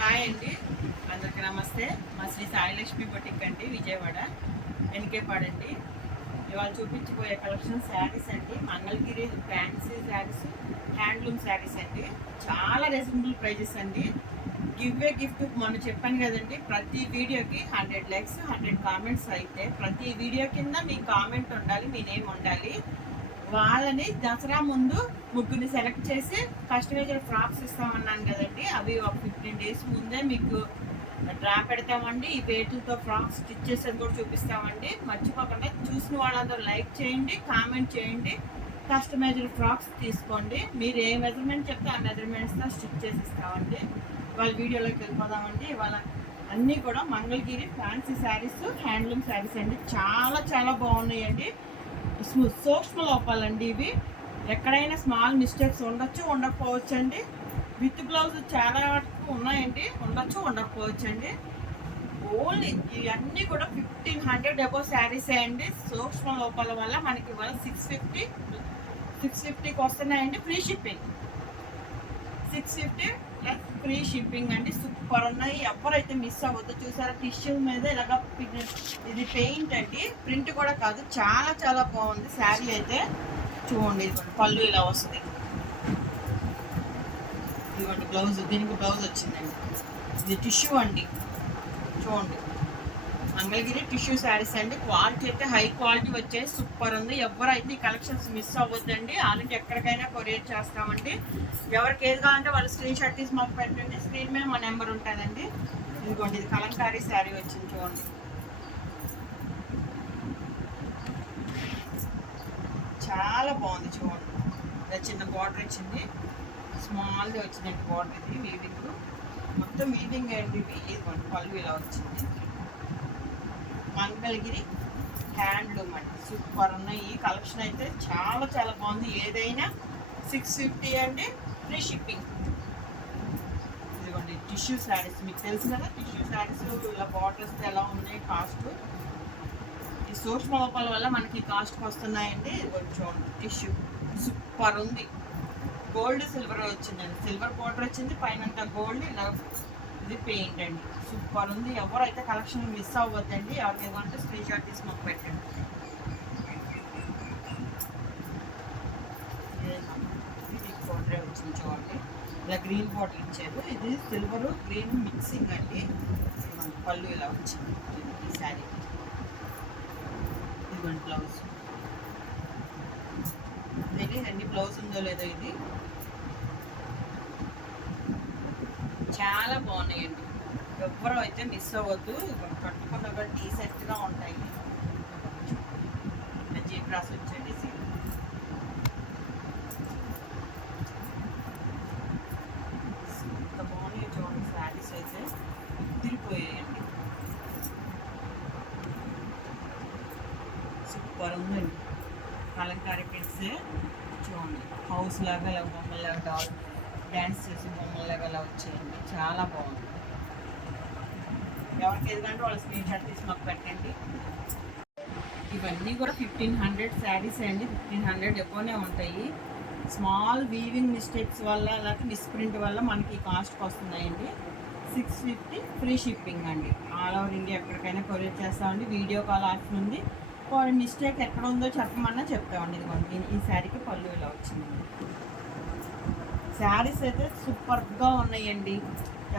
Hi అండి, అందరికీ నమస్తే. మా శ్రీ సాయిలక్ష్మి బొటిక్ అండి, విజయవాడ ఎన్కేపాడండి. ఇవాళ చూపించిపోయే కలెక్షన్ శారీస్ అండి. మంగళగిరి ఫ్యాన్సీ శారీస్, హ్యాండ్లూమ్ శారీస్ అండి. చాలా రీజనబుల్ ప్రైజెస్ అండి. గిఫ్ట్ మొన్న చెప్పాను కదండి, ప్రతి వీడియోకి 100 లైక్స్ 100 కామెంట్స్ అయితే ప్రతి వీడియో కింద మీ కామెంట్ ఉండాలి, మీ నేమ్ ఉండాలి. వాళ్ళని దసరా ముందు ముగ్గురిని సెలెక్ట్ చేసి కస్టమైజ్డ్ ఫ్రాక్స్ ఇస్తామన్నాను కదండి, అవి ఒక 15 డేస్ ముందే మీకు డ్రా పెడతామండి. ఈ వేటులతో ఫ్రాక్స్ స్టిచ్ చేసేది కూడా చూపిస్తామండి. మర్చిపోకుండా చూసిన వాళ్ళందరూ లైక్ చేయండి, కామెంట్ చేయండి. కస్టమైజ్డ్ ఫ్రాక్స్ తీసుకోండి. మీరు ఏ మెజర్మెంట్ చెప్తే ఆ మెజర్మెంట్స్తో స్టిచ్ చేసి ఇస్తామండి. వాళ్ళ వీడియోలోకి వెళ్ళిపోదామండి. ఇవాళ అన్నీ కూడా మంగళగిరి ఫ్యాన్సీ శారీస్, హ్యాండ్లూమ్ శారీస్ అండి. చాలా చాలా బాగున్నాయండి. సూక్ష్మ లోపాలండి ఇవి. ఎక్కడైనా స్మాల్ మిస్టేక్స్ ఉండొచ్చు, ఉండకపోవచ్చు అండి. విత్ బ్లౌజ్ చాలా వరకు ఉన్నాయండి, ఉండొచ్చు, ఉండకపోవచ్చు అండి. ఓన్లీ ఇవన్నీ కూడా 1500 అబౌవ్ శారీసే అండి. సూక్ష్మ లోపాల వల్ల మనకి ఇవాళ 650కి వస్తున్నాయండి. Free shipping 650 plus free shipping అండి. సూపర్ ఉన్నాయి, ఎవరైతే మిస్ అవ్వద్దు. చూసారా, టిష్యూ మీద ఇలాగ ఇది పెయింట్ అండి, ప్రింట్ కూడా కాదు. చాలా చాలా బాగుంది శారీ అయితే. చూడండి, ఇదిగోండి పళ్ళు ఇలా వస్తుంది. ఇదిగోండి బ్లౌజ్, దీనికి బ్లౌజ్ వచ్చిందండి. ఇది టిష్యూ అండి. చూడండి, మంగళగిరి టిష్యూ శారీస్ అండి. క్వాలిటీ అయితే హై క్వాలిటీ వచ్చాయి, సూపర్ ఉంది. ఎవరైతే ఈ కలెక్షన్స్ మిస్ అవ్వద్దండి. ఆల్రెడీ ఎక్కడికైనా కొరియర్ చేస్తామండి. ఎవరికి ఏది కావాలంటే వాళ్ళు స్క్రీన్ షాట్ తీసి మాకు పెట్టండి. స్క్రీన్ మీద మా నెంబర్ ఉంటుందండి. ఇదిగోండి, ఇది కలంకారీ శారీ వచ్చింది. చూడండి, చాలా బాగుంది. చూడండి, చిన్న బార్డర్ వచ్చింది, స్మాల్గా వచ్చిందండి బార్డర్. ఇది వీవింగ్, మొత్తం వీవింగ్ అండి. ఇదిగోండి పళ్ళు ఇలా వచ్చింది. మంగళగిరి హ్యాండ్లూమ్ అండి. సూపర్ ఉన్నాయి. ఈ కలెక్షన్ అయితే చాలా చాలా బాగుంది. ఏదైనా 650 అండి, ఫ్రీ షిప్పింగ్. ఇదిగోండి టిష్యూ శారీస్, మీకు తెలుసు కదా టిష్యూ శారీస్ ఇలా బార్డర్స్ ఎలా ఉన్నాయి కాస్ట్. ఈ సూక్ష్మ లోపాల వల్ల మనకి కాస్ట్కి వస్తున్నాయండి. ఇదిగోండి చూడండి, టిష్యూ సూపర్ ఉంది. గోల్డ్ సిల్వర్ వచ్చిందండి, సిల్వర్ బార్డర్ వచ్చింది, పైన గోల్డ్ ఇలా. ఇది పెయింట్ అండి, సూపర్ ఉంది. ఎవరైతే కలెక్షన్ మిస్ అవ్వద్దండి. ఎవరికి ఏమంటే స్క్రీన్ షాట్ తీసి మాకు పెట్టండి. ఇది బార్డర్ వచ్చింది. చూడండి, ఇలా గ్రీన్ బార్డర్ ఇచ్చారు. ఇది సిల్వర్ గ్రీన్ మిక్సింగ్ అండి. పళ్ళు ఇలా వచ్చింది ఈ శారీ. ఇదిగోండి బ్లౌజ్. తెలియదండి బ్లౌజ్ ఉందో లేదో. ఇది చాలా బాగున్నాయండి. ఎవ్వరూ అయితే మిస్ అవ్వద్దు. కట్టుకున్న కూడా డీసెంట్గా ఉంటాయి. జీబ్రాస్ వచ్చేది ఎంత బాగున్నాయి. చూడండి, శారీస్ అయితే తిరిగిపోయాయండి. సూపర్ ఉందండి. కలంకారీ ప్రింట్స్ చూడండి, హౌస్ లాగా ఇలా బొమ్మలాగా డ్యాన్స్ చేసి బొమ్మలాగా అలా వచ్చేయండి. చాలా బాగుంది. ఎవరికి ఏదంటే వాళ్ళ స్క్రీన్ షాట్ తీసి మాకు పెట్టండి. ఇవన్నీ కూడా 1500 శారీస్ అండి. 1500 ఎక్కువనే ఉంటాయి. స్మాల్ వీవింగ్ మిస్టేక్స్ వల్ల అలాగే మిస్ప్రింట్ వల్ల మనకి కాస్ట్కి వస్తున్నాయండి. 650 ఫ్రీ షిప్పింగ్ అండి. ఆల్ ఓవర్ ఇండియా ఎక్కడికైనా కొరియర్ చేస్తామండి. వీడియో కాల్ ఆప్షన్ ఉంది. మిస్టేక్ ఎక్కడ ఉందో చెప్పమన్నా చెప్తామండి. ఇదిగోండి, ఈ శారీకి పళ్ళు ఇలా వచ్చిందండి. శారీస్ అయితే సూపర్గా ఉన్నాయండి.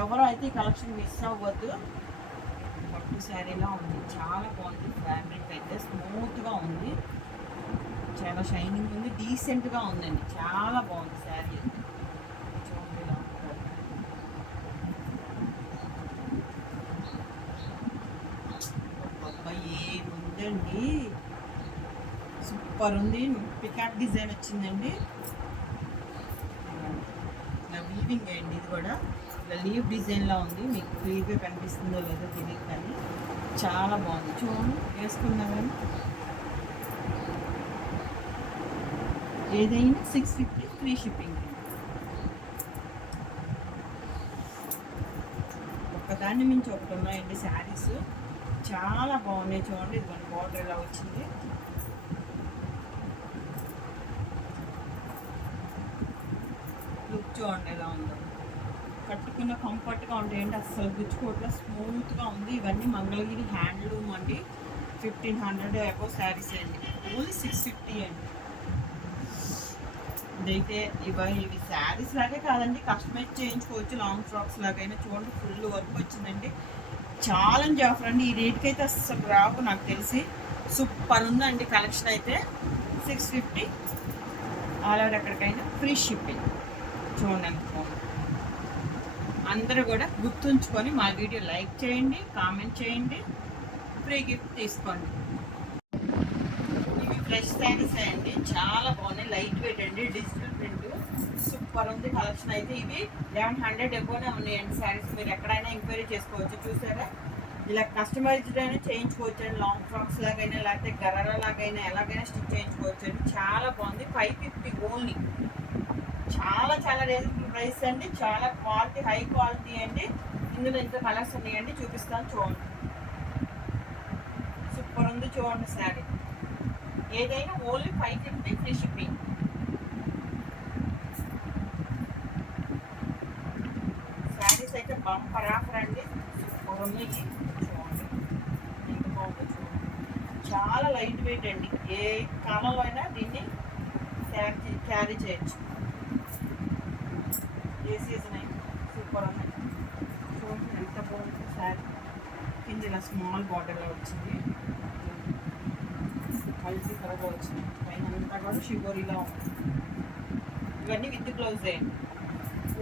ఎవరో అయితే ఈ కలెక్షన్ మిస్ అవ్వద్దు. పట్టు శారీలా ఉంది, చాలా బాగుంది. ఫ్యాబ్రిక్ అయితే స్మూత్గా ఉంది, చాలా షైనింగ్ ఉంది, డీసెంట్గా ఉందండి. చాలా బాగుంది శారీ అయితే. చూడండి, ఇలా అబ్బాయి ఏముందండి, సూపర్ ఉంది. పికాక్ డిజైన్ వచ్చిందండి. ఇలా వీవింగ్ అయ్యండి. ఇది కూడా ఇలా లీవ్ డిజైన్లా ఉంది. మీకు క్లియర్గా కనిపిస్తుందో లేదో తెలియదు, కానీ చాలా బాగుంది. చూడండి, వేసుకున్నా కానీ ఏదైనా 650 ఫ్రీ షిప్పింగ్. ఒకదాన్ని మించి ఒకటి ఉన్నాయండి శారీస్, చాలా బాగున్నాయి. చూడండి, ఇది మన బార్డర్ ఎలా వచ్చింది. లుక్ చూడండి ఎలా ఉందో. కట్టుకున్న కంఫర్ట్గా ఉంటాయండి, అస్సలు గుచ్చుకోవట్ల స్మూత్గా ఉంది. ఇవన్నీ మంగళగిరి హ్యాండ్లూమ్ అండి. 1500 అబోవ్ శారీస్ అండి. ఓన్లీ 650 అండి. ఇదైతే ఇవి శారీస్ లాగే కాదండి, కస్టమైజ్ చేయించుకోవచ్చు. లాంగ్ ఫ్రాక్స్ లాగైనా చూడండి, ఫుల్ వర్క్ వచ్చిందండి. ఛాలెంజ్ ఆఫర్ అండి. ఈ రేట్కి అయితే అస్సలు రావు నాకు తెలిసి. సూపర్ ఉందండి కలెక్షన్ అయితే. 650 ఆల్ ఓవర్ ఎక్కడికైనా ఫ్రీ షిప్పింగ్. చూడండి ఎంత బాగుంది. అందరూ కూడా గుర్తుంచుకొని మా వీడియో లైక్ చేయండి, కామెంట్ చేయండి, ఫ్రీ గిఫ్ట్ తీసుకోండి. ఇవి ఫ్రెష్ శారీస్ అండి, చాలా బాగున్నాయి. లైట్ వెయిట్ అండి, డిజిటల్ ప్రింట్. సూపర్ ఉంది కలెక్షన్ అయితే. ఇవి 1100 ఎబోనే ఉన్నాయండి శారీస్. మీరు ఎక్కడైనా ఎంక్వైరీ చేసుకోవచ్చు. చూసారా, ఇలా కస్టమైజ్డ్ అయినా చేయించుకోవచ్చు అండి. లాంగ్ ఫ్రాక్స్ లాగైనా, లేకపోతే గరారా లాగైనా, ఎలాగైనా స్టిచ్ చేయించుకోవచ్చు అండి. చాలా బాగుంది. 550 ఓన్లీ. చాలా చాలా రీజనబుల్ ప్రైస్ అండి. చాలా క్వాలిటీ, హై క్వాలిటీ అండి. ఇందులో ఇంత కలర్స్ ఉన్నాయండి, చూపిస్తాను చూడండి. సూపర్ ఉంది చూడండి శారీ. ఏదైనా ఓన్లీ 550 ఫ్రీ షిప్పింగ్. శారీస్ అయితే బంపర్ ఆఫర్ అండి. సూపర్ ఉన్నాయి చూడండి, ఎంత బాగుందో చూడండి. చాలా లైట్ వెయిట్ అండి, ఏ కాలంలో అయినా దీన్ని క్యారీ చేయొచ్చు. ఏ సీజన్ అయినా సూపర్ ఉన్నాయి చూడండి, ఎంత బాగుంది శారీ. కింద ఇలా స్మాల్ బార్డర్లో వచ్చింది, మల్టీ కలర్లో వచ్చింది. పైన అంతా కూడా షిబోరీలా ఉంది. ఇవన్నీ విత్ బ్లౌజ్ అండి.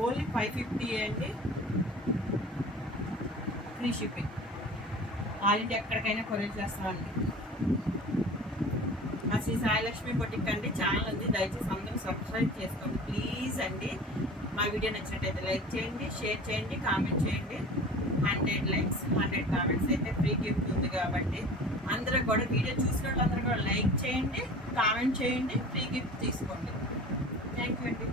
ఓన్లీ 550 అండి, ఫ్రీ షిప్పింగ్. ఆల్ ఇండియా ఎక్కడికైనా కొరియర్ చేస్తామండి. మా శ్రీ సాయిలక్ష్మి బొటిక్ అండి ఛానల్ ఉంది. దయచేసి అందరూ సబ్స్క్రైబ్ చేసుకోండి ప్లీజ్ అండి. మా వీడియో నచ్చినట్టయితే లైక్ చేయండి, షేర్ చేయండి, కామెంట్ చేయండి. 100 లైక్స్ 100 కామెంట్స్ అయితే ఫ్రీ గిఫ్ట్ ఉంది కాబట్టి అందరూ కూడా, వీడియో చూసిన వాళ్ళందరూ కూడా లైక్ చేయండి, కామెంట్ చేయండి, ఫ్రీ గిఫ్ట్ తీసుకోండి. థ్యాంక్ యూ అండి.